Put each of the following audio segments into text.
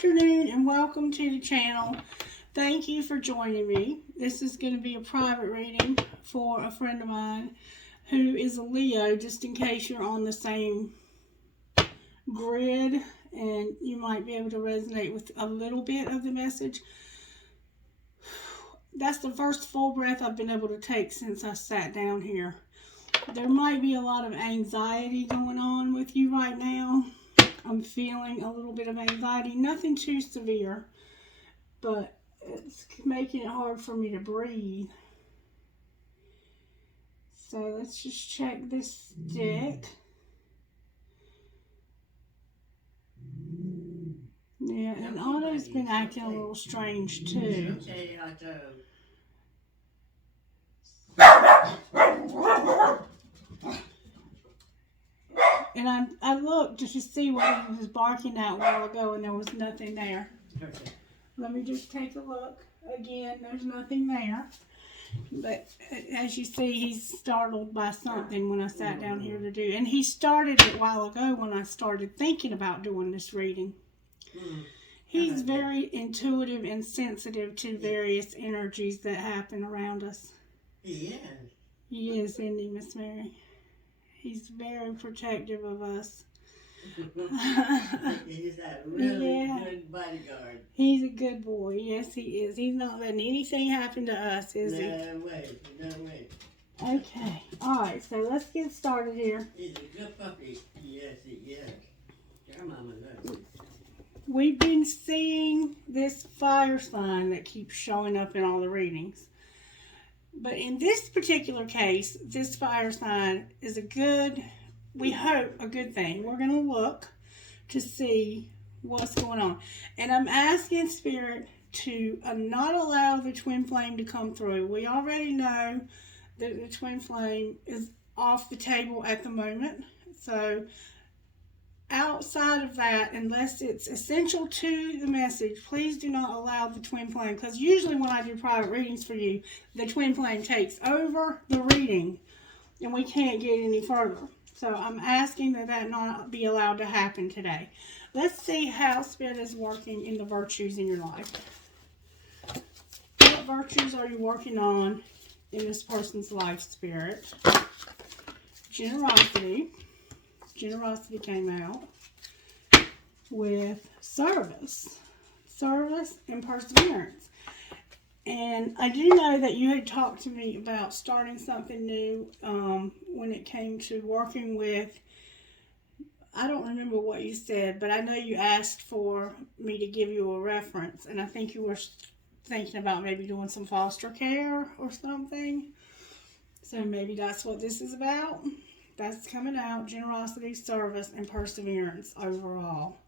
afternoon and welcome to the channel. Thank you for joining me. This is going to be a private reading for a friend of mine who is a Leo, just in case you're on the same grid and you might be able to resonate with a little bit of the message. That's the first full breath I've been able to take since I sat down here. There might be a lot of anxiety going on with you right now. I'm feeling a little bit of anxiety, nothing too severe, but it's making it hard for me to breathe. So let's just check this deck. Yeah, and Otto's been acting a little strange too. Okay, Otto. And I looked just to see what he was barking at a while ago, and there was nothing there. Okay. Let me just take a look. Again, there's nothing there. But as you see, he's startled by something when I sat down here to do. And he started it a while ago when I started thinking about doing this reading. He's very intuitive and sensitive to various energies that happen around us. He is. He is, isn't he, Miss Mary? He's very protective of us. He's a really good bodyguard. He's a good boy. Yes, he is. He's not letting anything happen to us, is he? No way. No way. Okay. All right. So let's get started here. He's a good puppy. Yes, he is. Your mama loves him. We've been seeing this fire sign that keeps showing up in all the readings. But in this particular case, this fire sign is we hope, a good thing. We're going to look to see what's going on. And I'm asking Spirit to not allow the twin flame to come through. We already know that the twin flame is off the table at the moment. So outside of that, unless it's essential to the message, please do not allow the twin flame, because usually when I do private readings for you, the twin flame takes over the reading and we can't get any further. So I'm asking that not be allowed to happen today. Let's see how Spirit is working in the virtues in your life. What virtues are you working on in this person's life, Spirit? Generosity. Generosity came out with service and perseverance. And I do know that you had talked to me about starting something new when it came to working with, I don't remember what you said, but I know you asked for me to give you a reference, and I think you were thinking about maybe doing some foster care or something. So maybe that's what this is about. That's coming out. Generosity, service, and perseverance overall.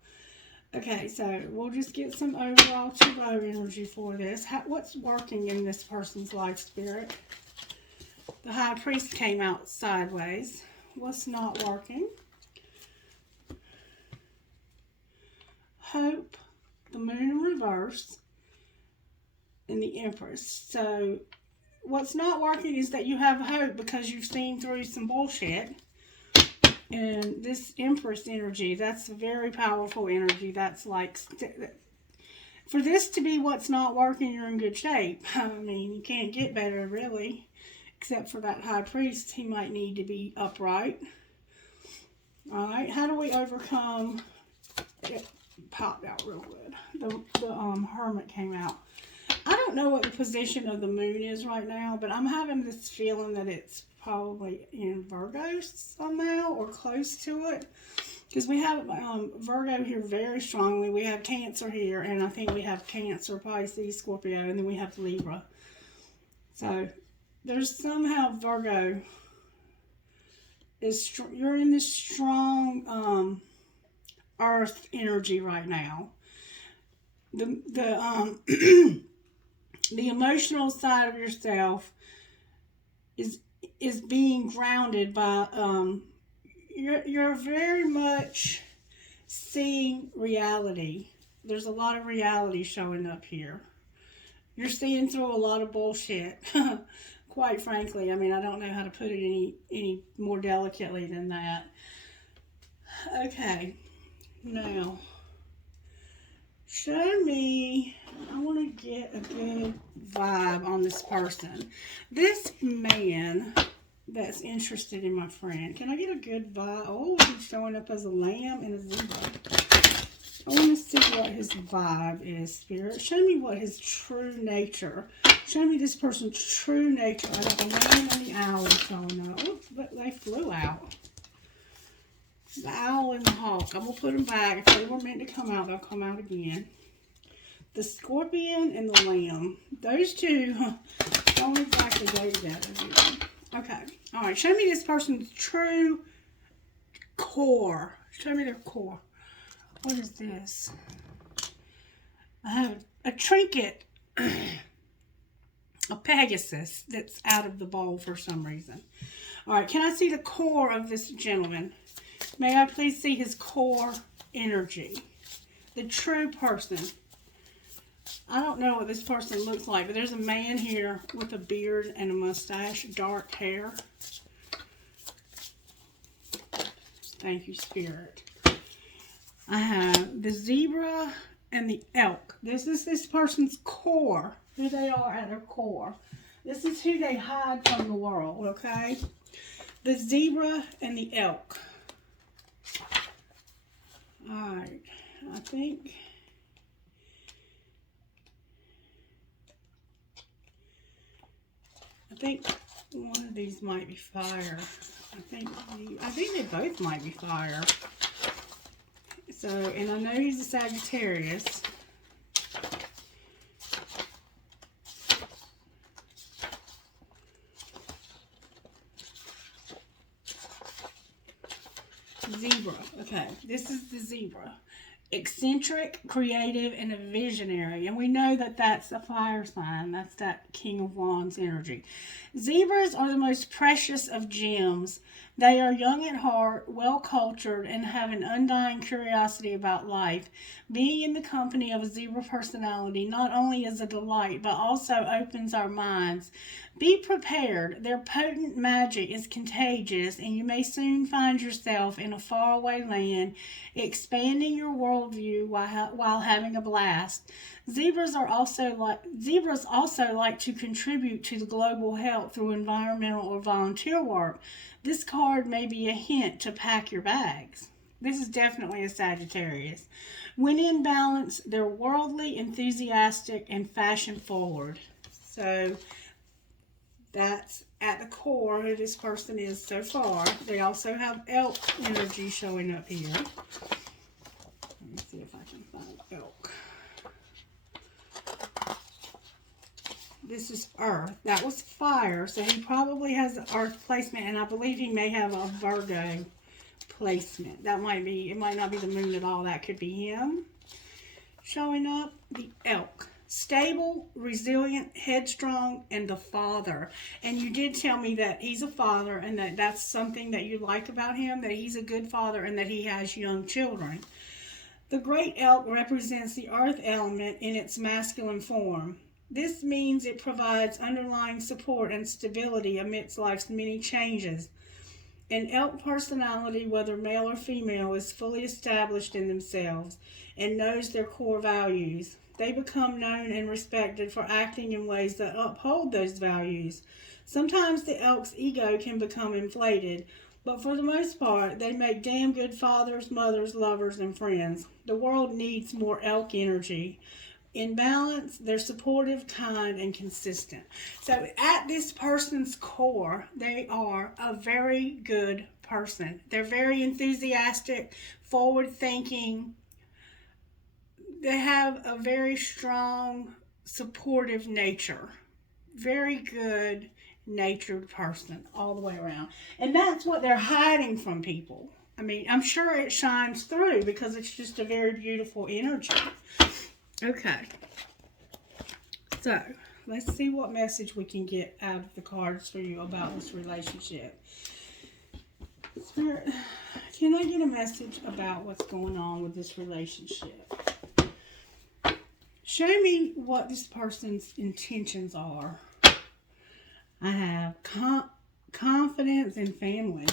Okay, so we'll just get some overall tarot energy for this. What's working in this person's life, Spirit? The High Priest came out sideways. What's not working? Hope, the Moon in reverse, and the Empress. So what's not working is that you have hope because you've seen through some bullshit. And this Empress energy, that's a very powerful energy. That's like, for this to be what's not working, you're in good shape. I mean, you can't get better, really. Except for that High Priest, he might need to be upright. Alright, how do we overcome? It popped out real good. The Hermit came out. I don't know what the position of the moon is right now, but I'm having this feeling that it's probably in Virgo somehow or close to it, because we have Virgo here very strongly. We have Cancer here, and I think we have Cancer, Pisces, Scorpio, and then we have Libra. So there's somehow Virgo is you're in this strong earth energy right now. The the emotional side of yourself is being grounded by you're very much seeing reality. There's a lot of reality showing up here. You're seeing through a lot of bullshit. Quite frankly, I mean, I don't know how to put it any more delicately than that. Okay, now Show me, I want to get a good vibe on this person. This man that's interested in my friend. Can I get a good vibe? Oh, he's showing up as a lamb and a zebra. I want to see what his vibe is, Spirit. Show me what his true nature. Show me this person's true nature. I got the lamb and the owl showing up. Oops, but they flew out. The owl and the hawk. I'm going to put them back. If they were meant to come out, they'll come out again. The scorpion and the lamb. Those two don't exactly go together, do they? Okay. All right. Show me this person's true core. Show me their core. What is this? I have a trinket. A Pegasus that's out of the bowl for some reason. All right. Can I see the core of this gentleman? May I please see his core energy? The true person. I don't know what this person looks like, but there's a man here with a beard and a mustache, dark hair. Thank you, Spirit. I have the zebra and the elk. This is this person's core, who they are at their core. This is who they hide from the world, okay? The zebra and the elk. Alright, I think one of these might be fire. I think they both might be fire. So, and I know he's a Sagittarius. Zebra. Okay, this is the zebra. Eccentric, creative, and a visionary. And we know that that's a fire sign. That's that King of Wands energy. Zebras are the most precious of gems. They are young at heart, well-cultured, and have an undying curiosity about life. Being in the company of a zebra personality not only is a delight, but also opens our minds. Be prepared. Their potent magic is contagious, and you may soon find yourself in a faraway land, expanding your worldview while having a blast. Zebras also like to contribute to the global health through environmental or volunteer work. This card may be a hint to pack your bags. This is definitely a Sagittarius. When in balance, they're worldly, enthusiastic, and fashion forward. So that's at the core who this person is so far. They also have elk energy showing up here. Let me see if I can find elk. This is earth. That was fire, so he probably has the earth placement, and I believe he may have a Virgo placement. That might be, it might not be the moon at all. That could be him. Showing up, the elk. Stable, resilient, headstrong, and the father. And you did tell me that he's a father, and that's something that you like about him, that he's a good father and that he has young children. The great elk represents the earth element in its masculine form. This means it provides underlying support and stability amidst life's many changes. An elk personality, whether male or female, is fully established in themselves and knows their core values. They become known and respected for acting in ways that uphold those values. Sometimes the elk's ego can become inflated, but for the most part, they make damn good fathers, mothers, lovers, and friends. The world needs more elk energy. In balance, they're supportive, kind, and consistent. So at this person's core, they are a very good person. They're very enthusiastic, forward-thinking. They have a very strong, supportive nature. Very good natured person all the way around. And that's what they're hiding from people. I mean, I'm sure it shines through because it's just a very beautiful energy. Okay, so let's see what message we can get out of the cards for you about this relationship. Spirit, can I get a message about what's going on with this relationship? Show me what this person's intentions are. I have confidence and family.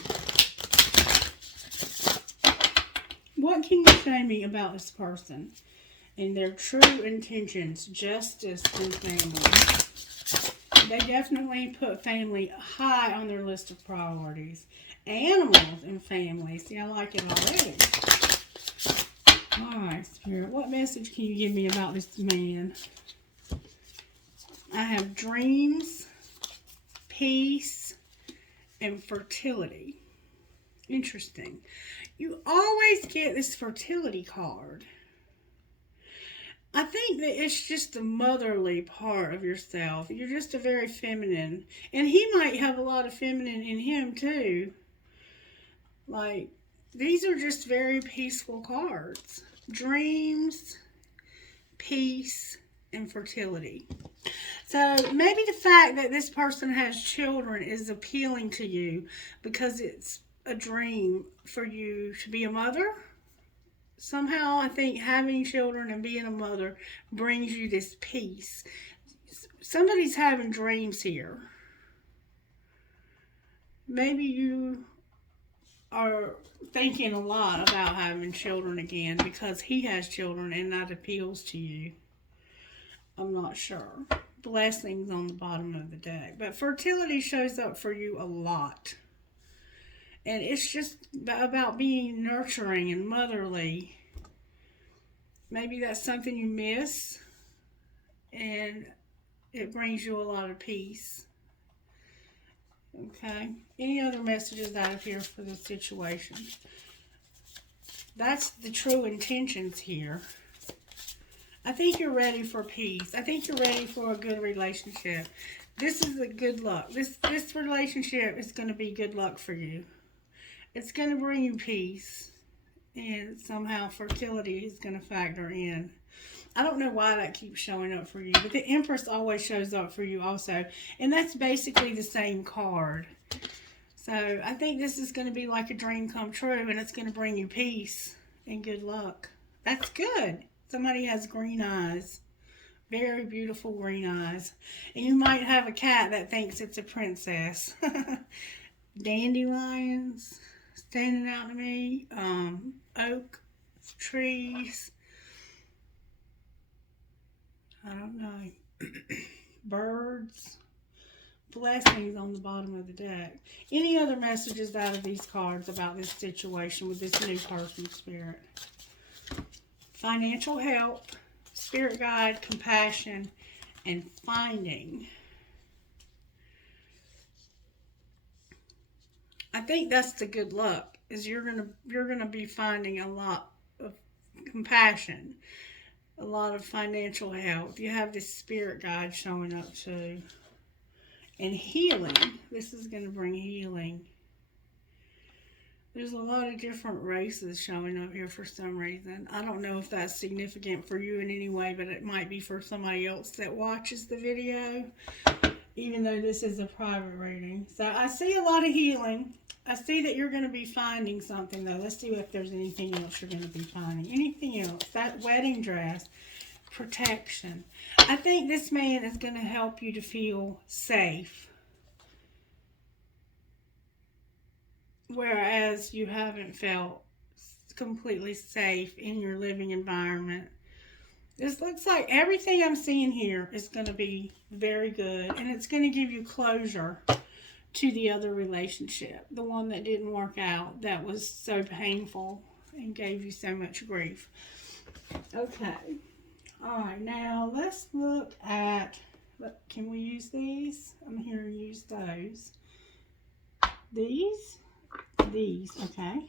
What can you show me about this person? and their true intentions, justice and family. They definitely put family high on their list of priorities. Animals and family. See, I like it already. Alright, Spirit, what message can you give me about this man? I have dreams, peace, and fertility. Interesting. You always get this fertility card. I think that it's just the motherly part of yourself. You're just a very feminine. And he might have a lot of feminine in him too. Like, these are just very peaceful cards. Dreams, peace, and fertility. So maybe the fact that this person has children is appealing to you because it's a dream for you to be a mother. Somehow I think having children and being a mother brings you this peace. Somebody's having dreams here. Maybe you are thinking a lot about having children again because he has children and that appeals to you. I'm not sure. Blessings on the bottom of the deck. But fertility shows up for you a lot. And it's just about being nurturing and motherly. Maybe that's something you miss. And it brings you a lot of peace. Okay. Any other messages out of here for this situation? That's the true intentions here. I think you're ready for peace. I think you're ready for a good relationship. This is a good luck. This relationship is going to be good luck for you. It's going to bring you peace. And somehow fertility is going to factor in. I don't know why that keeps showing up for you. But the Empress always shows up for you also. And that's basically the same card. So I think this is going to be like a dream come true. And it's going to bring you peace and good luck. That's good. Somebody has green eyes. Very beautiful green eyes. And you might have a cat that thinks it's a princess. Dandelions standing out to me. Oak trees. I don't know. Birds. Blessings on the bottom of the deck. Any other messages out of these cards about this situation with this new person, Spirit? Financial help, spirit guide, compassion, and finding. I think that's the good luck, is you're gonna be finding a lot of compassion, a lot of financial help. You have this spirit guide showing up too. And healing. This is gonna bring healing. There's a lot of different races showing up here for some reason. I don't know if that's significant for you in any way, but it might be for somebody else that watches the video, even though this is a private reading. So I see a lot of healing. I see that you're going to be finding something, though. Let's see if there's anything else you're going to be finding. Anything else? That wedding dress. Protection. I think this man is going to help you to feel safe. Whereas you haven't felt completely safe in your living environment. This looks like everything I'm seeing here is going to be very good. And it's going to give you closure to the other relationship. The one that didn't work out. That was so painful and gave you so much grief. Okay. Alright, now let's look at... Can we use these? I'm here to use those. These, okay.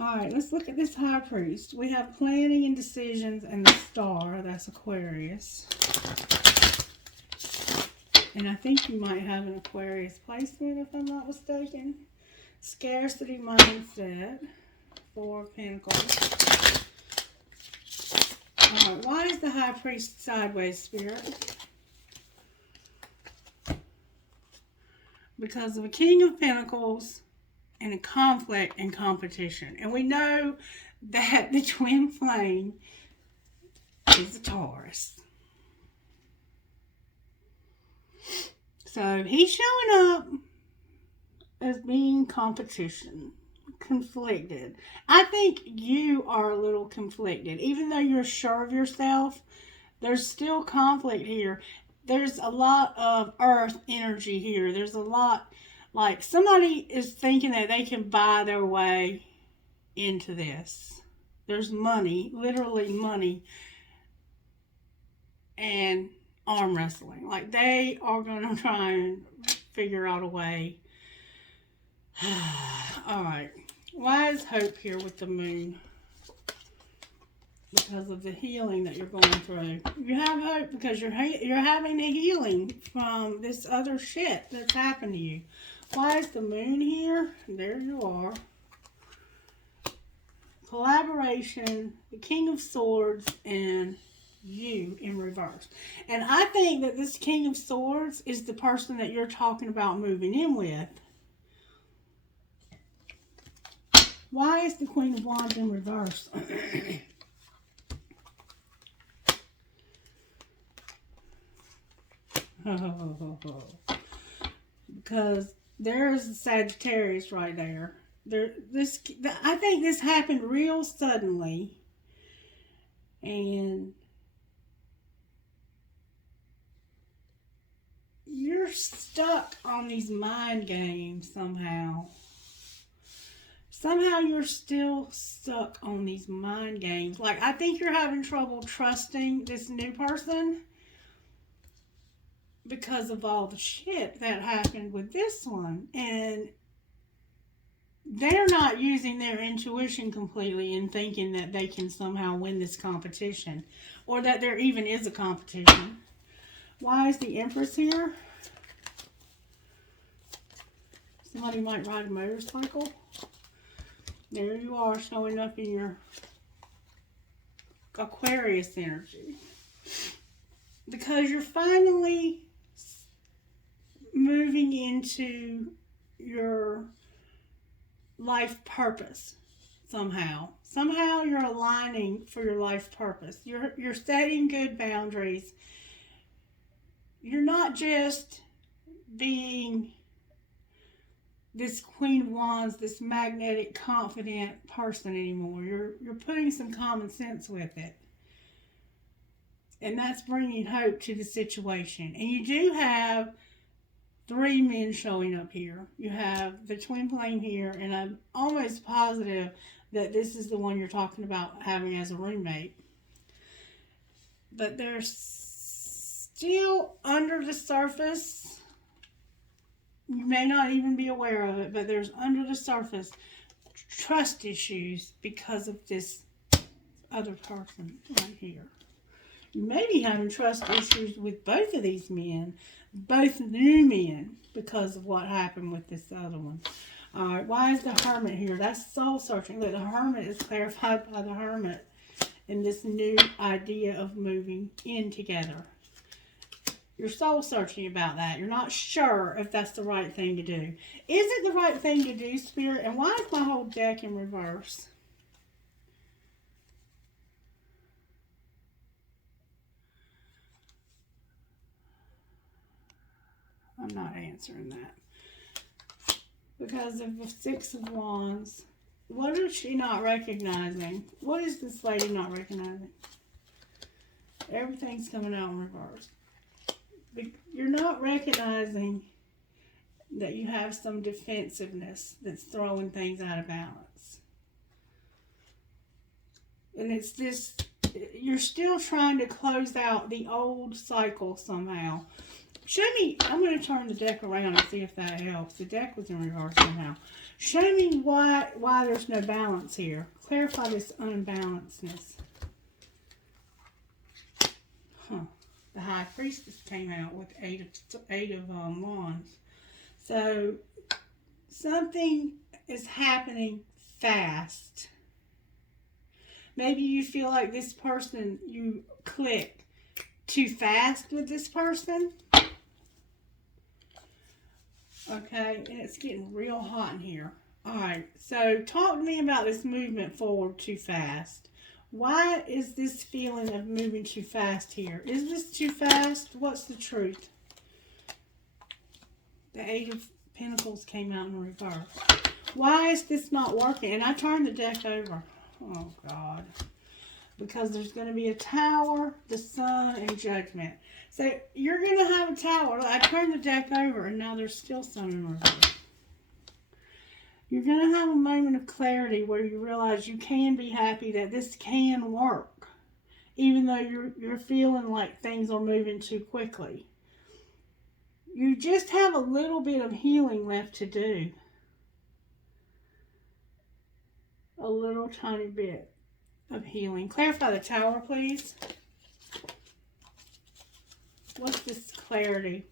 Alright, let's look at this High Priest. We have planning and decisions and the Star. That's Aquarius. And I think you might have an Aquarius placement if I'm not mistaken. Scarcity mindset. 4 of Pentacles. Alright, why is the High Priest sideways, Spirit? Because of a King of Pentacles and a conflict and competition. And we know that the twin flame is a Taurus. So he's showing up as being competition. conflicted. I think you are a little conflicted. Even though you're sure of yourself, there's still conflict here. There's a lot of earth energy here. There's a lot, like somebody is thinking that they can buy their way into this. There's money, literally money, and arm wrestling. Like they are going to try and figure out a way. Alright. Why is hope here with the moon? Because of the healing that you're going through. You have hope because you're having a healing from this other shit that's happened to you. Why is the moon here? There you are. Collaboration, the King of Swords, and you in reverse. And I think that this King of Swords is the person that you're talking about moving in with. Why is the Queen of Wands in reverse? Because there's a Sagittarius right there. I think this happened real suddenly, and you're stuck on these mind games somehow. Somehow you're still stuck on these mind games. Like, I think you're having trouble trusting this new person because of all the shit that happened with this one. And they're not using their intuition completely and thinking that they can somehow win this competition. Or that there even is a competition. Why is the Empress here? Somebody might ride a motorcycle. There you are, showing up in your Aquarius energy. Because you're finally moving into your life purpose somehow. Somehow you're aligning for your life purpose. You're setting good boundaries. You're not just being this Queen of Wands, this magnetic, confident person anymore. You're putting some common sense with it. And that's bringing hope to the situation. And you do have 3 men showing up here. You have the twin flame here, and I'm almost positive that this is the one you're talking about having as a roommate. But there's still under the surface, you may not even be aware of it, but there's under the surface trust issues because of this other person right here. You may be having trust issues with both of these men, both new men, because of what happened with this other one. Alright, why is the Hermit here? That's soul searching. Look, the Hermit is clarified by the Hermit in this new idea of moving in together. You're soul searching about that. You're not sure if that's the right thing to do. Is it the right thing to do, Spirit? And why is my whole deck in reverse? I'm not answering that. Because of the 6 of Wands, what is she not recognizing? What is this lady not recognizing? Everything's coming out in reverse. You're not recognizing that you have some defensiveness that's throwing things out of balance. And it's this, you're still trying to close out the old cycle somehow. Show me, I'm going to turn the deck around and see if that helps. The deck was in reverse somehow. Show me why there's no balance here. Clarify this unbalancedness. Huh. The High Priestess came out with 8 of Wands. So, something is happening fast. Maybe you feel like this person, you click too fast with this person. Okay, and it's getting real hot in here. Alright, so talk to me about this movement forward too fast. Why is this feeling of moving too fast here? Is this too fast? What's the truth? The 8 of Pentacles came out in reverse. Why is this not working? And I turned the deck over. Oh, God. Because there's going to be a Tower, the Sun, and Judgment. So you're going to have a Tower. I turned the deck over, and now there's still Sun in reverse. You're going to have a moment of clarity where you realize you can be happy that this can work, even though you're feeling like things are moving too quickly. You just have a little bit of healing left to do. A little tiny bit of healing. Clarify the Tower, please. What's this clarity?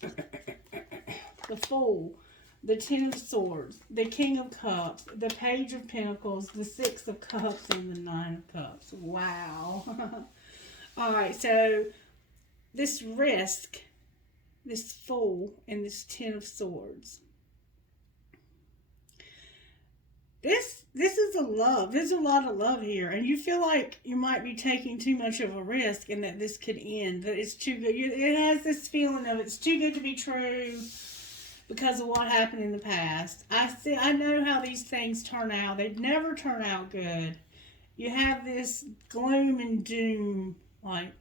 The Fool, the Ten of Swords, the King of Cups, the Page of Pentacles, the Six of Cups, and the Nine of Cups. Wow. Alright, so this risk, this Fool, and this Ten of Swords. This is a love. There's a lot of love here. And you feel like you might be taking too much of a risk and that this could end. That it's too good. It has this feeling of it's too good to be true because of what happened in the past. I know how these things turn out. They never turn out good. You have this gloom and doom like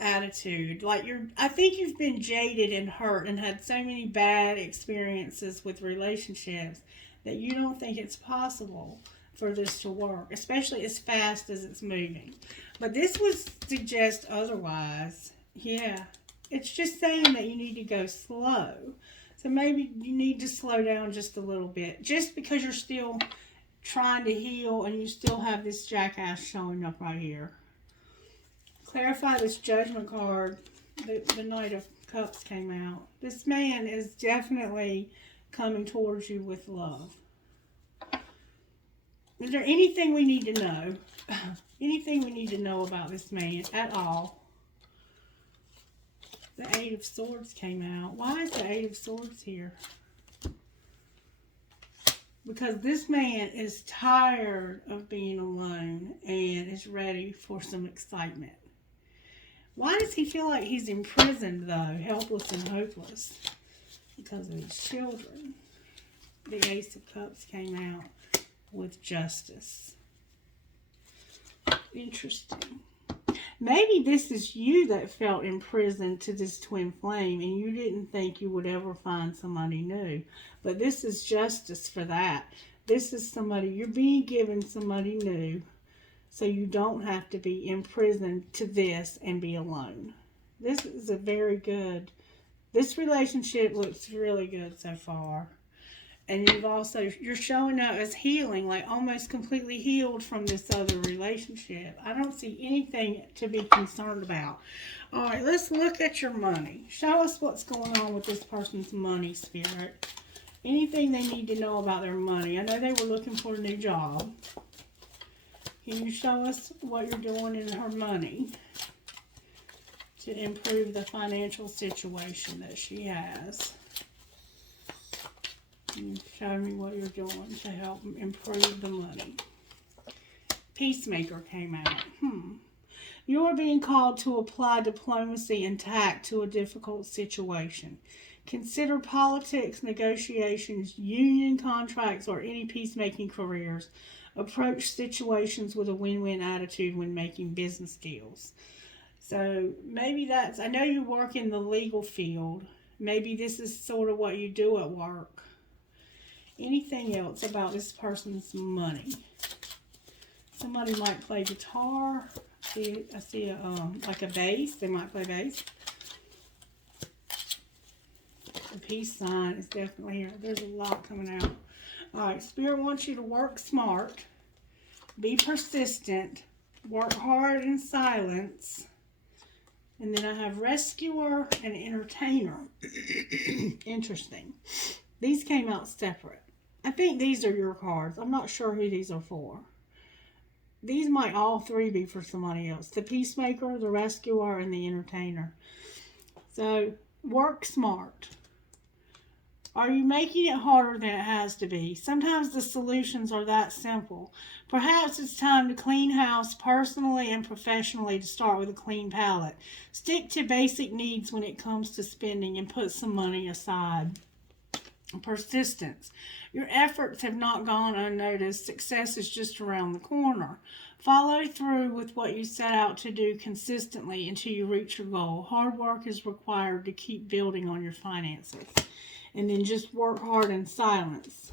attitude. Like I think you've been jaded and hurt and had so many bad experiences with relationships that you don't think it's possible for this to work, especially as fast as it's moving. But this would suggest otherwise. Yeah. It's just saying that you need to go slow. So maybe you need to slow down just a little bit. Just because you're still trying to heal and you still have this jackass showing up right here. Clarify this Judgment card. The Knight of Cups came out. This man is definitely coming towards you with love. Is there anything we need to know? Anything we need to know about this man at all? The Eight of Swords came out. Why is the Eight of Swords here? Because this man is tired of being alone and is ready for some excitement. Why does he feel like he's imprisoned, though, helpless and hopeless? Because of his children. The Ace of Cups came out with Justice. Interesting. Maybe this is you that felt imprisoned to this twin flame and you didn't think you would ever find somebody new. But this is justice for that. This is somebody, you're being given somebody new so you don't have to be imprisoned to this and be alone. This is a very good. This relationship looks really good so far. And you're showing up as healing, like almost completely healed from this other relationship. I don't see anything to be concerned about. All right, let's look at your money. Show us what's going on with this person's money, Spirit. Anything they need to know about their money. I know they were looking for a new job. Can you show us what you're doing in her money to improve the financial situation that she has? And show me what you're doing to help improve the money. Peacemaker came out. You are being called to apply diplomacy and tact to a difficult situation. Consider politics, negotiations, union contracts, or any peacemaking careers. Approach situations with a win-win attitude when making business deals. So maybe that's, I know you work in the legal field. Maybe this is sort of what you do at work. Anything else about this person's money? Somebody might play guitar. I see like a bass. They might play bass. The peace sign is definitely here. There's a lot coming out. All right, Spirit wants you to work smart, be persistent, work hard in silence. And then I have rescuer and entertainer. Interesting. These came out separate. I think these are your cards. I'm not sure who these are for. These might all three be for somebody else. The peacemaker, the rescuer, and the entertainer. So, work smart. Are you making it harder than it has to be? Sometimes the solutions are that simple. Perhaps it's time to clean house personally and professionally to start with a clean palette. Stick to basic needs when it comes to spending and put some money aside. Persistence. Your efforts have not gone unnoticed. Success is just around the corner. Follow through with what you set out to do consistently until you reach your goal. Hard work is required to keep building on your finances. And then just work hard in silence.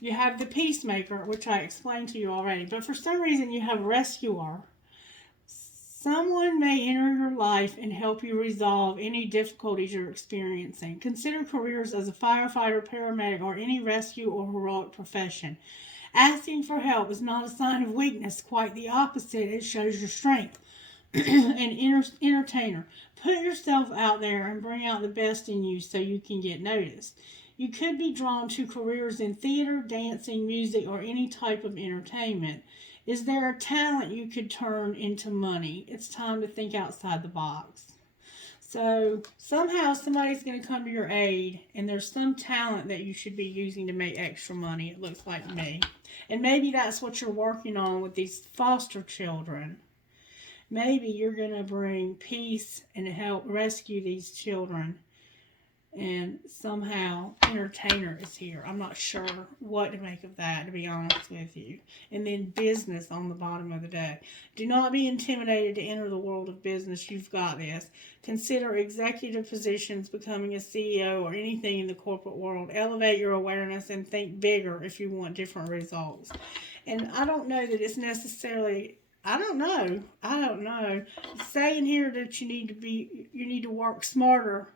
You have the peacemaker, which I explained to you already. But for some reason you have rescuer. Someone may enter your life and help you resolve any difficulties you're experiencing. Consider careers as a firefighter, paramedic, or any rescue or heroic profession. Asking for help is not a sign of weakness, quite the opposite. It shows your strength. An entertainer. Put yourself out there and bring out the best in you so you can get noticed. You could be drawn to careers in theater, dancing, music, or any type of entertainment. Is there a talent you could turn into money? It's time to think outside the box. So somehow somebody's going to come to your aid, and there's some talent that you should be using to make extra money, it looks like to me. And maybe that's what you're working on with these foster children. Maybe you're going to bring peace and help rescue these children. And somehow entertainer is here. I'm not sure what to make of that, to be honest with you. And then business on the bottom of the deck. Do not be intimidated to enter the world of business. You've got this. Consider executive positions, becoming a CEO, or anything in the corporate world. Elevate your awareness and think bigger if you want different results. And I don't know that it's necessarily... I don't know. It's saying here that you need to work smarter,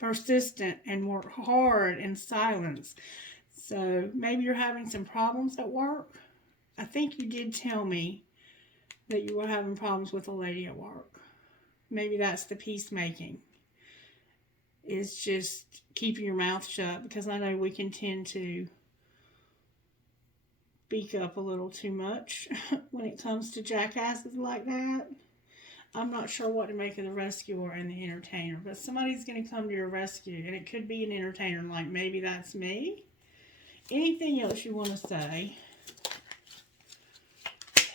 persistent, and work hard in silence. So maybe you're having some problems at work. I think you did tell me that you were having problems with a lady at work. Maybe that's the peacemaking. It's just keeping your mouth shut, because I know we can tend to speak up a little too much when it comes to jackasses like that. I'm not sure what to make of the rescuer and the entertainer, but somebody's going to come to your rescue, and it could be an entertainer, like maybe that's me. Anything else you want to say?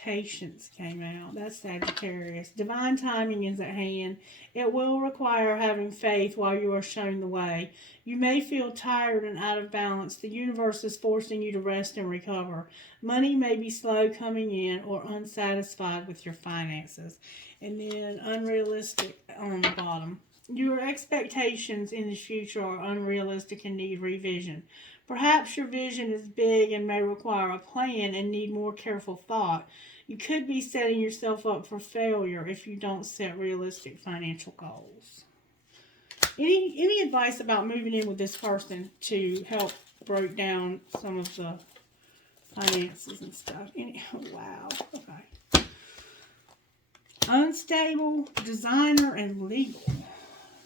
Patience came out. That's Sagittarius. Divine timing is at hand. It will require having faith while you are shown the way. You may feel tired and out of balance. The universe is forcing you to rest and recover. Money may be slow coming in or unsatisfied with your finances. And then unrealistic on the bottom. Your expectations in the future are unrealistic and need revision. Perhaps your vision is big and may require a plan and need more careful thought. You could be setting yourself up for failure if you don't set realistic financial goals. Any advice about moving in with this person to help break down some of the finances and stuff? Wow. Okay. Unstable, designer, and legal.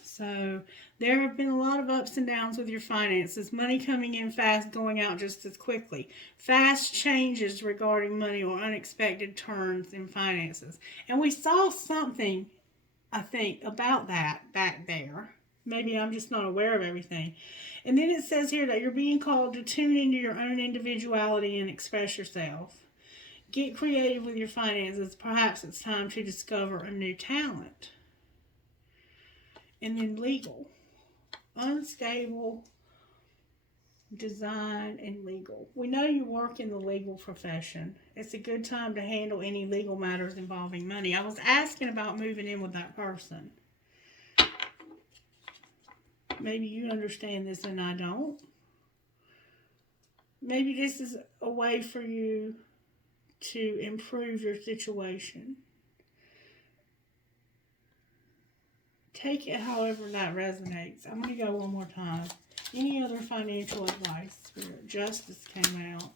So there have been a lot of ups and downs with your finances. Money coming in fast, going out just as quickly. Fast changes regarding money or unexpected turns in finances. And we saw something, I think, about that back there. Maybe I'm just not aware of everything. And then it says here that you're being called to tune into your own individuality and express yourself. Get creative with your finances. Perhaps it's time to discover a new talent. And then legal. Unstable, design, and legal. We know you work in the legal profession. It's a good time to handle any legal matters involving money. I was asking about moving in with that person. Maybe you understand this and I don't. Maybe this is a way for you to improve your situation. Take it however that resonates. I'm going to go one more time. Any other financial advice? Spirit, justice came out.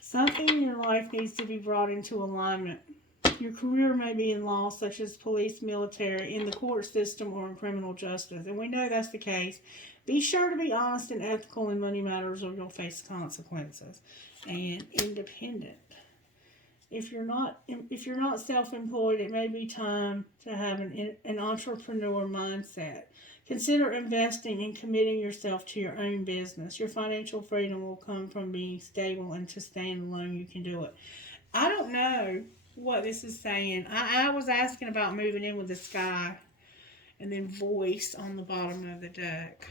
Something in your life needs to be brought into alignment. Your career may be in law, such as police, military, in the court system, or in criminal justice. And we know that's the case. Be sure to be honest and ethical in money matters, or you'll face consequences. And independent. If you're not self-employed, it may be time to have an entrepreneur mindset. Consider investing and committing yourself to your own business. Your financial freedom will come from being stable, and to stand alone, you can do it. I don't know what this is saying. I was asking about moving in with this guy, and then voice on the bottom of the deck.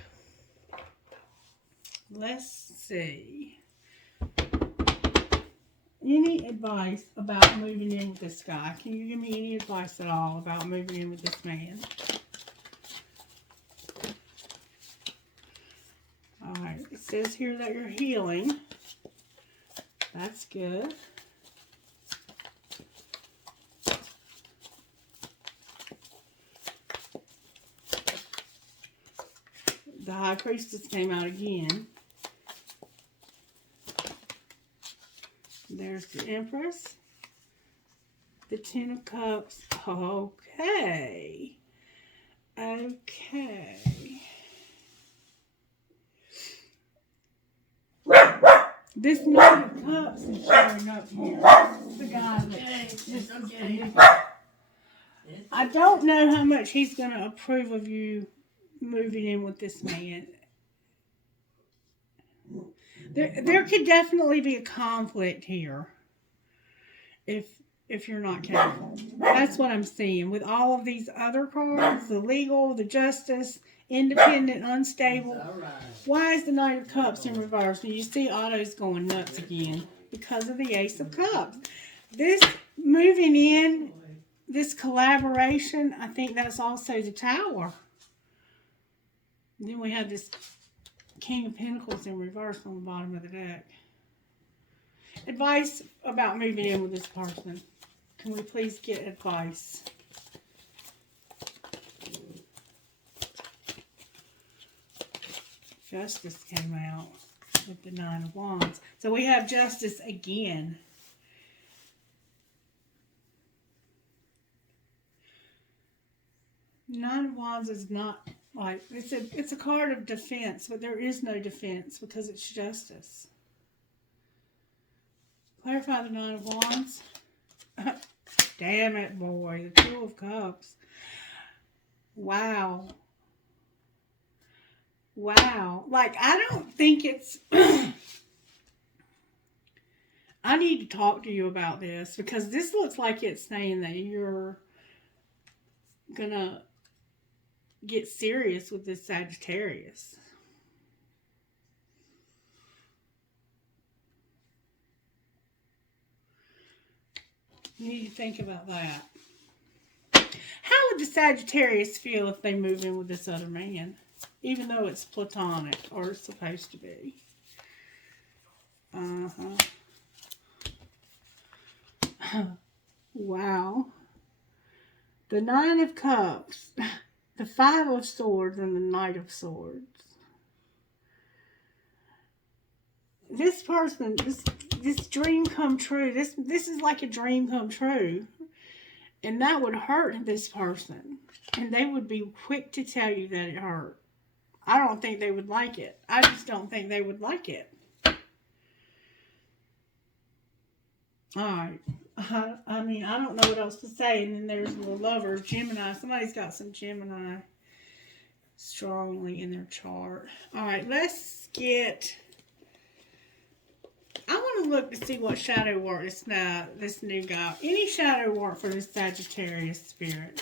Let's see. Any advice about moving in with this guy? Can you give me any advice at all about moving in with this man? Alright, it says here that you're healing. That's good. The High Priestess came out again. There's the Empress. The Ten of Cups. Okay. Okay. This Knight of Cups is showing up here. This is the guy that I don't know how much he's going to approve of you moving in with this man. There could definitely be a conflict here if you're not careful. That's what I'm seeing with all of these other cards: the legal, the justice, independent, unstable. Why is the Knight of Cups in reverse? And you see Otto's going nuts again because of the Ace of Cups. This moving in, this collaboration, I think that's also the Tower. And then we have this King of Pentacles in reverse on the bottom of the deck. Advice about moving in with this person. Can we please get advice? Justice came out with the Nine of Wands. So we have Justice again. Nine of Wands is not like, it's a card of defense, but there is no defense because it's justice. Clarify the Nine of Wands. Damn it, boy. The Two of Cups. Wow. Wow. Like, I don't think it's... I need to talk to you about this because this looks like it's saying that you're gonna get serious with this Sagittarius. You need to think about that. How would the Sagittarius feel if they move in with this other man? Even though it's platonic, or it's supposed to be. Wow. The Nine of Cups, the Five of Swords, and the Knight of Swords. This person, this dream come true. This is like a dream come true. And that would hurt this person. And they would be quick to tell you that it hurt. I don't think they would like it. I just don't think they would like it. Alright. I mean, I don't know what else to say. And then there's the Lovers, Gemini. Somebody's got some Gemini strongly in their chart. Alright, let's get... I want to look to see what shadow work this new guy. Any shadow work for this Sagittarius spirit.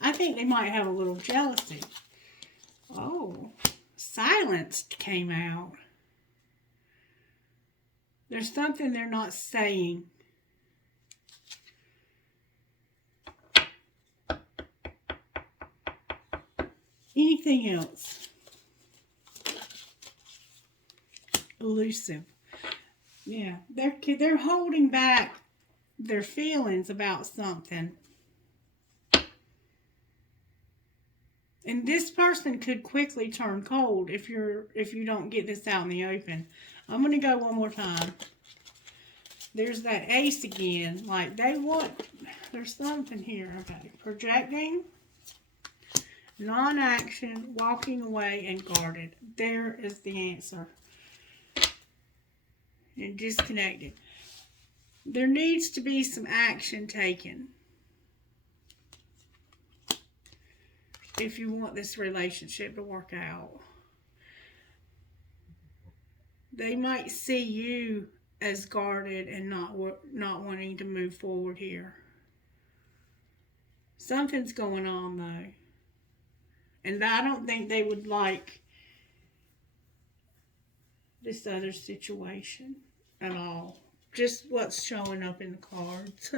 I think they might have a little jealousy. Oh, Silenced came out. There's something they're not saying. Anything else? Elusive. Yeah, they're holding back their feelings about something. And this person could quickly turn cold if you don't get this out in the open. I'm going to go one more time. There's that Ace again. Like, there's something here. Okay. Projecting, non-action, walking away, and guarded. There is the answer. And disconnected. There needs to be some action taken if you want this relationship to work out. They might see you as guarded and not wanting to move forward here. Something's going on though. And I don't think they would like this other situation at all. Just what's showing up in the cards.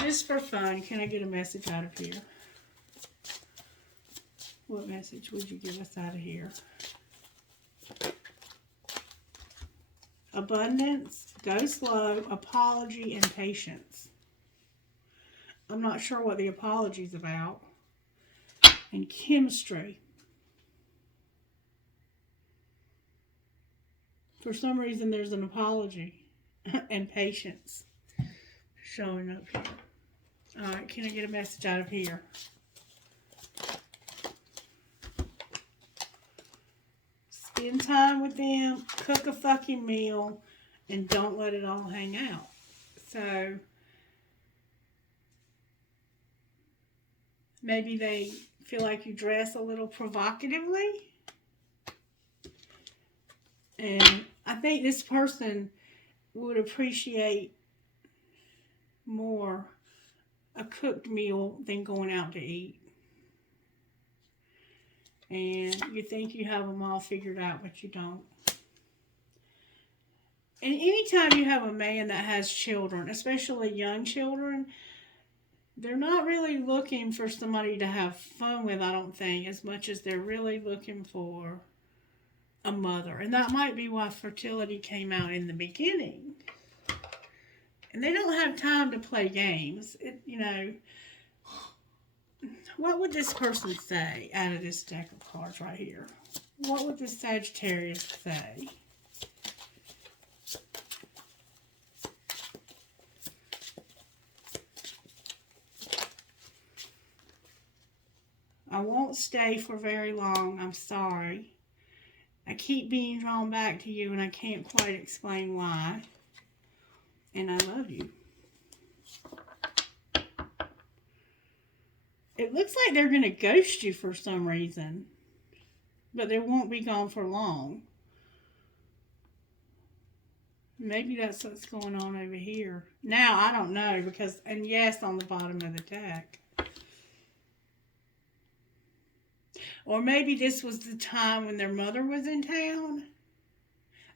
Just for fun, can I get a message out of here? What message would you give us out of here? Abundance, go slow, apology, and patience. I'm not sure what the apology's about. And chemistry. For some reason, there's an apology and patience showing up here. All right, can I get a message out of here? Spend time with them, cook a fucking meal, and don't let it all hang out. So, maybe they feel like you dress a little provocatively. And I think this person would appreciate more a cooked meal than going out to eat. And you think you have them all figured out, but you don't. And anytime you have a man that has children, especially young children, they're not really looking for somebody to have fun with, I don't think, as much as they're really looking for a mother. And that might be why fertility came out in the beginning. And they don't have time to play games. You know, what would this person say out of this deck of cards right here? What would the Sagittarius say? I won't stay for very long. I'm sorry. I keep being drawn back to you and I can't quite explain why. And I love you. It looks like they're going to ghost you for some reason. But they won't be gone for long. Maybe that's what's going on over here. Now, I don't know because, and yes, on the bottom of the deck. Or maybe this was the time when their mother was in town.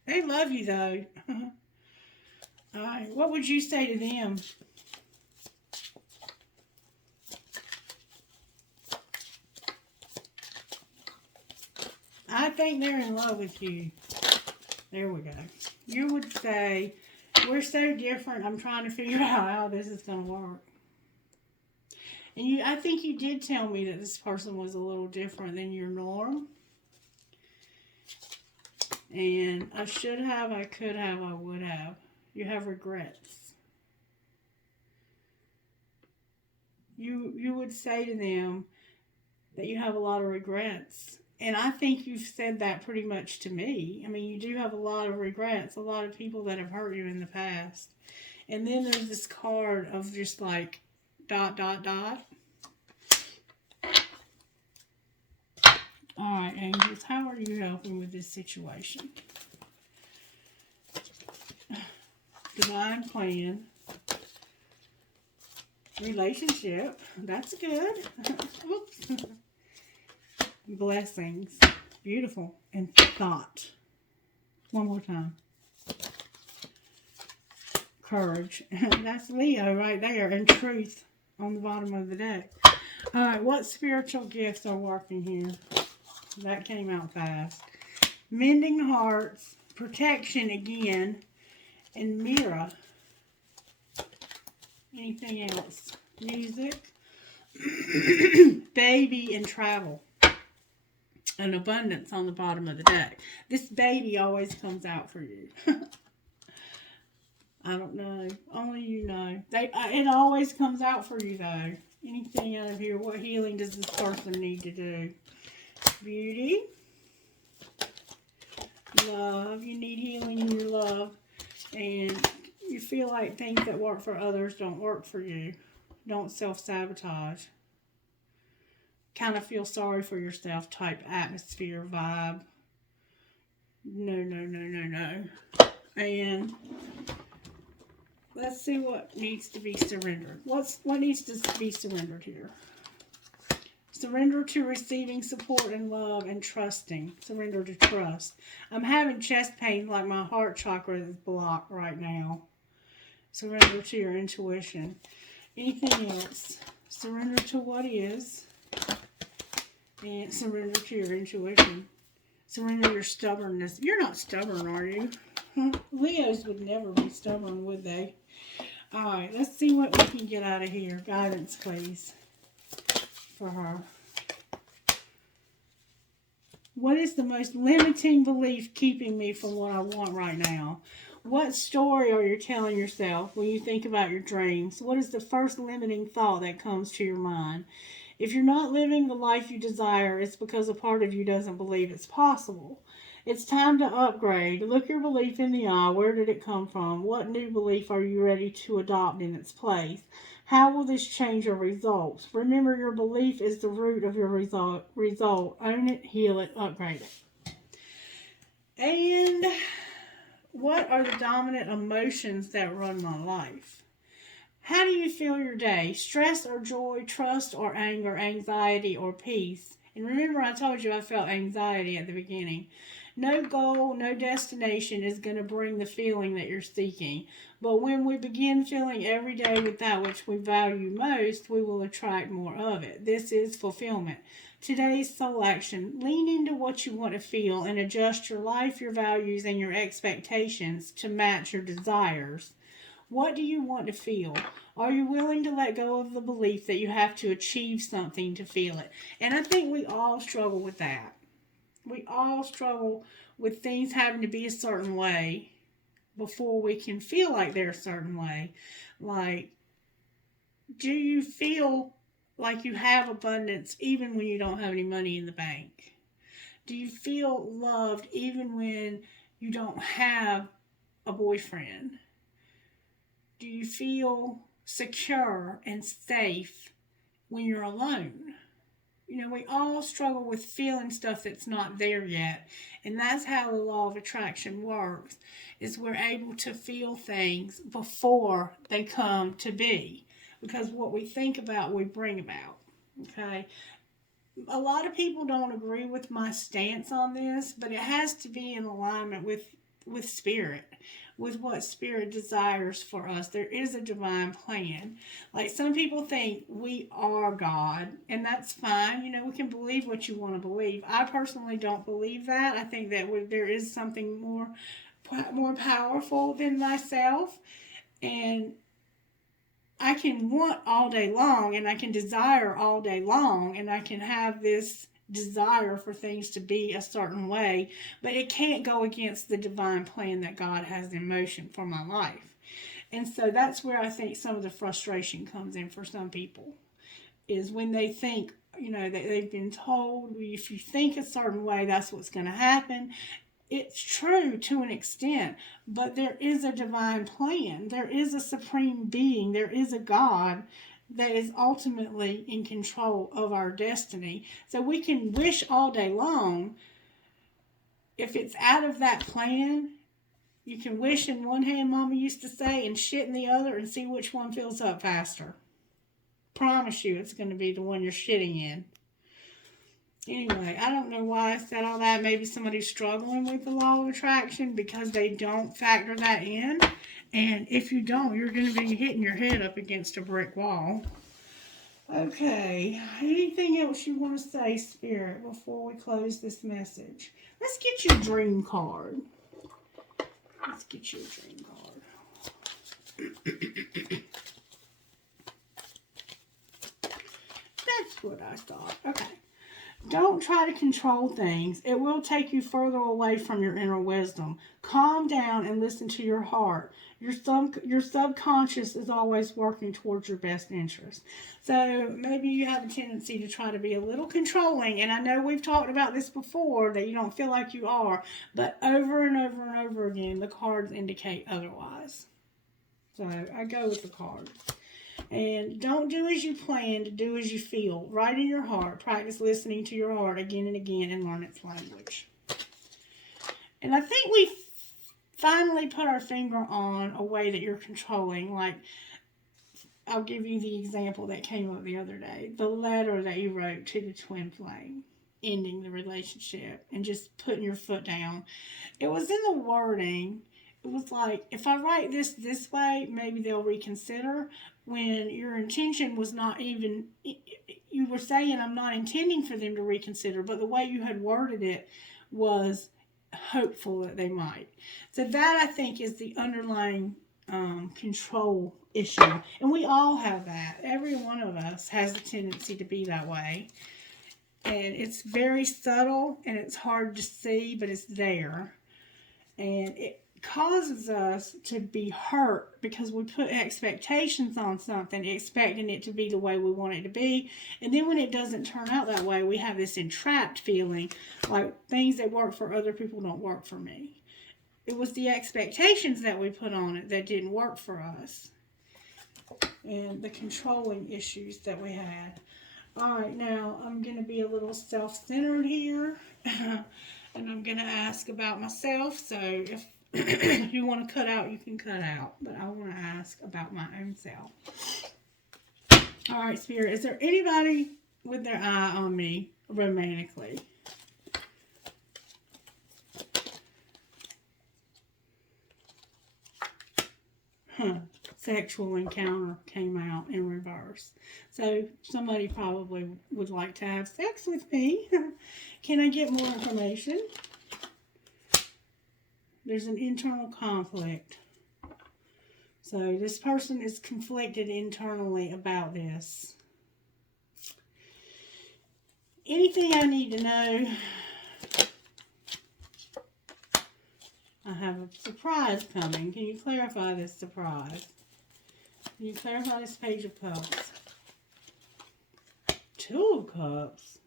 They love you, though. All right. What would you say to them? I think they're in love with you. There we go. You would say, we're so different. I'm trying to figure out how this is going to work. And I think you did tell me that this person was a little different than your norm. And I should have, I could have, I would have. You have regrets. You would say to them that you have a lot of regrets. And I think you've said that pretty much to me. I mean, you do have a lot of regrets. A lot of people that have hurt you in the past. And then there's this card of just like, ... Alright, angels, how are you helping with this situation? Divine plan. Relationship. That's good. Oops. Blessings. Beautiful. And thought. One more time. Courage. That's Leo right there. And truth on the bottom of the deck. Alright, what spiritual gifts are working here? That came out fast. Mending hearts. Protection again. And mirror. Anything else? Music. Baby and travel. And abundance on the bottom of the deck. This baby always comes out for you. I don't know. Only you know. It always comes out for you, though. Anything out of here? What healing does this person need to do? Beauty. Love. You need healing in your love. And you feel like things that work for others don't work for you. Don't self-sabotage. Kind of feel sorry for yourself type atmosphere vibe. No. And let's see what needs to be surrendered. What needs to be surrendered here? Surrender to receiving support and love and trusting. Surrender to trust. I'm having chest pain like my heart chakra is blocked right now. Surrender to your intuition. Anything else? Surrender to what is. And surrender to your intuition. Surrender your stubbornness. You're not stubborn, are you? Leos would never be stubborn, would they? Alright, let's see what we can get out of here. Guidance, please, for her. What is the most limiting belief keeping me from what I want right now? What story are you telling yourself when you think about your dreams? What is the first limiting thought that comes to your mind? If you're not living the life you desire, it's because a part of you doesn't believe it's possible. It's time to upgrade. Look your belief in the eye. Where did it come from? What new belief are you ready to adopt in its place? How will this change your results? Remember, your belief is the root of your result. Own it, heal it, upgrade it. And what are the dominant emotions that run my life? How do you feel your day? Stress or joy, trust or anger, anxiety or peace? And remember, I told you I felt anxiety at the beginning. No goal, no destination is going to bring the feeling that you're seeking. But when we begin feeling every day with that which we value most, we will attract more of it. This is fulfillment. Today's soul action. Lean into what you want to feel and adjust your life, your values, and your expectations to match your desires. What do you want to feel? Are you willing to let go of the belief that you have to achieve something to feel it? And I think we all struggle with that. We all struggle with things having to be a certain way before we can feel like they're a certain way. Like, do you feel like you have abundance even when you don't have any money in the bank? Do you feel loved even when you don't have a boyfriend? Do you feel secure and safe when you're alone? You know, we all struggle with feeling stuff that's not there yet. And that's how the law of attraction works, is we're able to feel things before they come to be. Because what we think about, we bring about. Okay? A lot of people don't agree with my stance on this, but it has to be in alignment with spirit, with what spirit desires for us. There is a divine plan. Like, some people think we are God, and that's fine. You know, we can believe what you want to believe. I personally don't believe that. I think that there is something more powerful than myself, and I can want all day long, and I can desire all day long, and I can have this desire for things to be a certain way, but it can't go against the divine plan that God has in motion for my life. And so that's where I think some of the frustration comes in for some people, is when they think, you know, that they've been told, if you think a certain way, that's what's going to happen. It's true to an extent, but there is a divine plan. There is a supreme being. There is a God that is ultimately in control of our destiny. So we can wish all day long. If it's out of that plan, you can wish in one hand, Mama used to say, and shit in the other, and see which one fills up faster. Promise you it's going to be the one you're shitting in. Anyway, I don't know why I said all that. Maybe somebody's struggling with the law of attraction because they don't factor that in. And if you don't, you're going to be hitting your head up against a brick wall. Okay. Anything else you want to say, Spirit, before we close this message? Let's get your dream card. Let's get you a dream card. That's what I thought. Okay. Don't try to control things. It will take you further away from your inner wisdom. Calm down and listen to your heart. Your subconscious is always working towards your best interest. So maybe you have a tendency to try to be a little controlling. And I know we've talked about this before, that you don't feel like you are. But over and over and over again, the cards indicate otherwise. So I go with the cards. And don't do as you plan, do as you feel. Right in your heart. Practice listening to your heart again and again and learn its language. And I think we finally put our finger on a way that you're controlling. Like, I'll give you the example that came up the other day. The letter that you wrote to the twin flame, ending the relationship and just putting your foot down. It was in the wording. It was like, if I write this way, maybe they'll reconsider. When your intention was not even, you were saying, I'm not intending for them to reconsider, but the way you had worded it was hopeful that they might. So that, I think, is the underlying control issue. And we all have that. Every one of us has a tendency to be that way. And it's very subtle and it's hard to see, but it's there. And it causes us to be hurt because we put expectations on something, expecting it to be the way we want it to be. And then when it doesn't turn out that way, we have this entrapped feeling like things that work for other people don't work for me. It was the expectations that we put on it that didn't work for us. And the controlling issues that we had. Alright, now I'm going to be a little self-centered here. And I'm going to ask about myself. So if you want to cut out, you can cut out. But I want to ask about my own self. Alright, Spirit, is there anybody with their eye on me romantically? Sexual encounter came out in reverse. So somebody probably would like to have sex with me. Can I get more information? There's an internal conflict. So this person is conflicted internally about this. Anything I need to know? I have a surprise coming. Can you clarify this surprise? Can you clarify this Page of Cups? Two of Cups.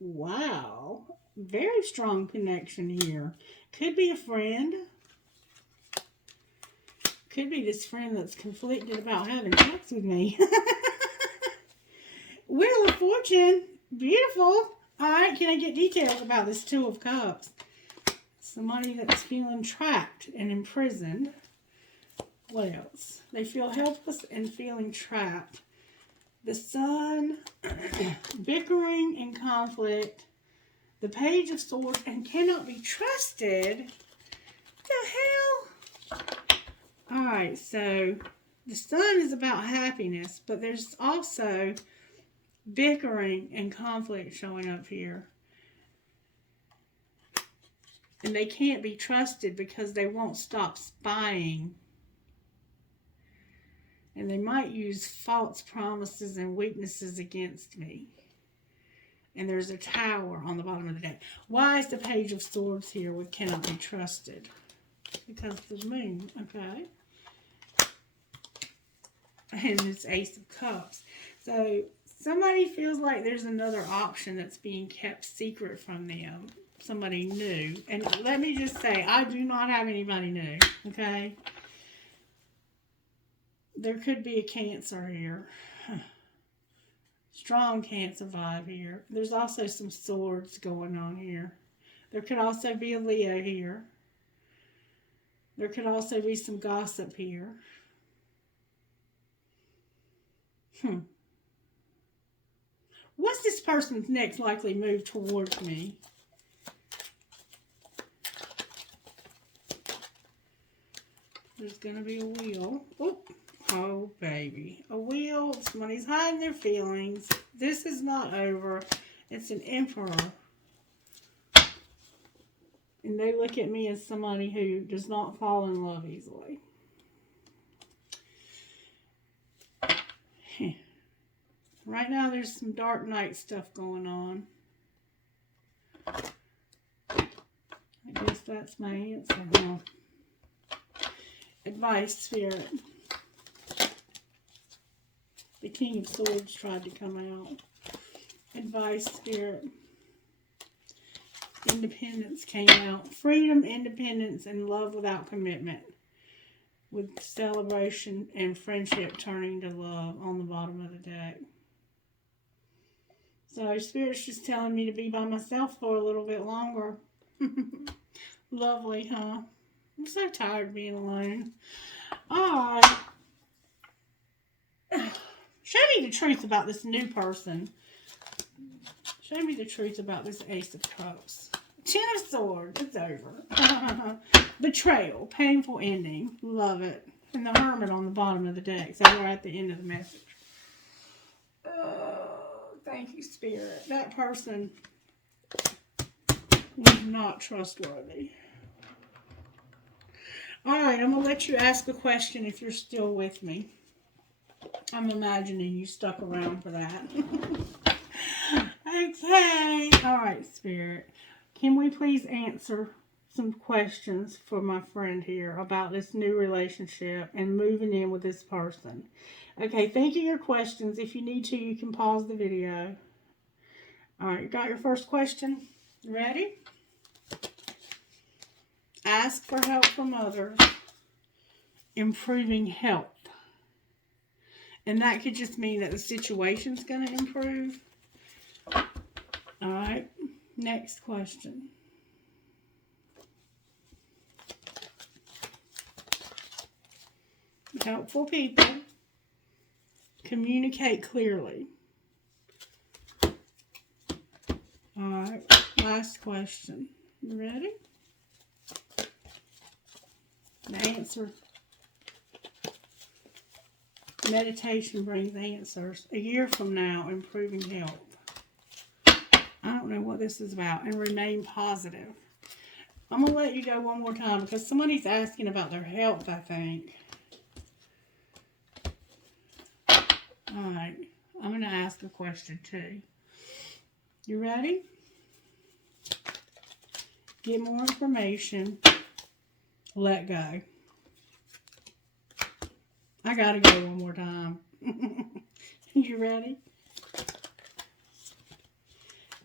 Wow. Very strong connection here. Could be a friend. Could be this friend that's conflicted about having sex with me. Wheel of Fortune. Beautiful. Alright, can I get details about this Two of Cups? Somebody that's feeling trapped and imprisoned. What else? They feel helpless and feeling trapped. The Sun, bickering and conflict. The Page of Swords and cannot be trusted. The hell? Alright, so the Sun is about happiness, but there's also bickering and conflict showing up here. And they can't be trusted because they won't stop spying. And they might use false promises and weaknesses against me. And there's a Tower on the bottom of the deck. Why is the Page of Swords here with cannot be trusted? Because the Moon, okay? And it's Ace of Cups. So somebody feels like there's another option that's being kept secret from them. Somebody new. And let me just say, I do not have anybody new, okay? There could be a Cancer here. Strong Cancer vibe here. There's also some swords going on here. There could also be a Leo here. There could also be some gossip here. What's this person's next likely move towards me? There's going to be a wheel. Oh, baby. A wheel. Somebody's hiding their feelings. This is not over. It's an Emperor. And they look at me as somebody who does not fall in love easily. Right now, there's some dark night stuff going on. I guess that's my answer, huh? Advice, Spirit. The King of Swords tried to come out. Advice, Spirit. Independence came out. Freedom, independence, and love without commitment. With celebration and friendship turning to love on the bottom of the deck. So Spirit's just telling me to be by myself for a little bit longer. Lovely, huh? I'm so tired of being alone. Alright. me the truth about this new person. Show me the truth about this Ace of Cups. Ten of Swords. It's over. Betrayal. Painful ending. Love it. And the Hermit on the bottom of the deck. So we're at the end of the message. Oh, thank you, Spirit. That person was not trustworthy. Alright, I'm going to let you ask a question if you're still with me. I'm imagining you stuck around for that. Okay. Alright, Spirit. Can we please answer some questions for my friend here about this new relationship and moving in with this person? Okay, think of your questions. If you need to, you can pause the video. Alright, you got your first question? Ready? Ask for help from others. Improving health. And that could just mean that the situation's going to improve. Alright, next question. Helpful people. Communicate clearly. Alright, last question. You ready? The answer. Meditation brings answers. A year from now, improving health. I don't know what this is about. And remain positive. I'm going to let you go one more time because somebody's asking about their health, I think. Alright. I'm going to ask a question too. You ready? Get more information. Let go. I got to go one more time. You ready?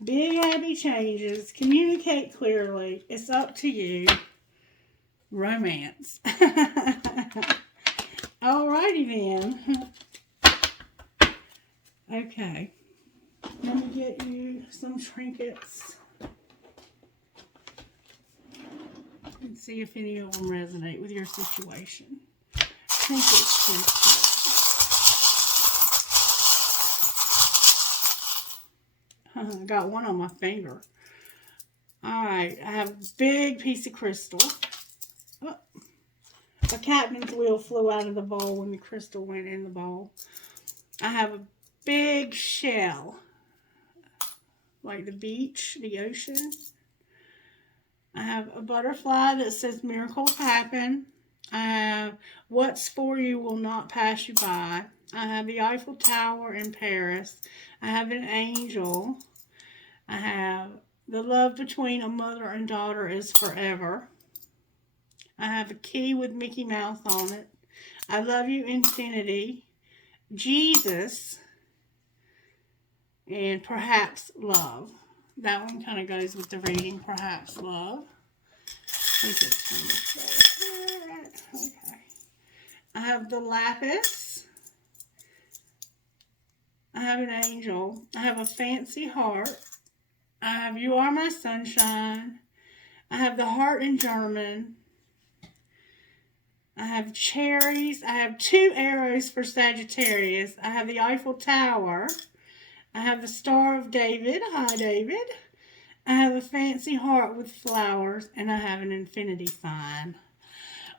Big happy changes. Communicate clearly. It's up to you. Romance. Alrighty then. Okay. Let me get you some trinkets. And see if any of them resonate with your situation. Trinkets, trinkets. I got one on my finger. Alright, I have a big piece of crystal. Oh, a captain's wheel flew out of the bowl when the crystal went in the bowl. I have a big shell, like the beach, the ocean. I have a butterfly that says miracles happen. I have what's for you will not pass you by. I have the Eiffel Tower in Paris. I have an angel. I have the love between a mother and daughter is forever. I have a key with Mickey Mouse on it. I love you, infinity. Jesus. And perhaps love. That one kind of goes with the reading. Perhaps love. I think it's from this place. Okay. I have the lapis. I have an angel. I have a fancy heart. I have you are my sunshine. I have the heart in German. I have cherries. I have 2 arrows for Sagittarius. I have the Eiffel Tower. I have the Star of David. Hi, David. I have a fancy heart with flowers. And I have an infinity sign.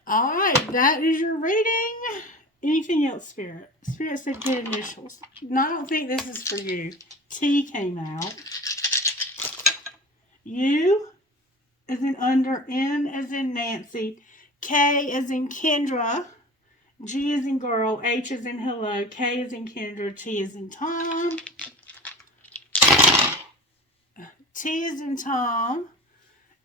Alright, that is your reading. Anything else, Spirit? Spirit said good initials. No, I don't think this is for you. T came out. U as in under, N as in Nancy, K as in Kendra, G as in girl, H as in hello, K as in Kendra, T as in Tom, T as in Tom,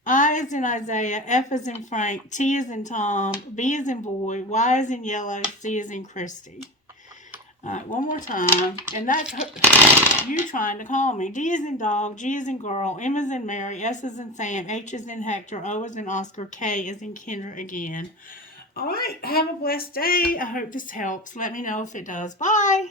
I as in Isaiah, F as in Frank, T as in Tom, B as in boy, Y as in yellow, C as in Christie. Alright, one more time. And that's you trying to call me. D as in dog, G as in girl, M as in Mary, S as in Sam, H as in Hector, O as in Oscar, K as in Kendra again. Alright, have a blessed day. I hope this helps. Let me know if it does. Bye.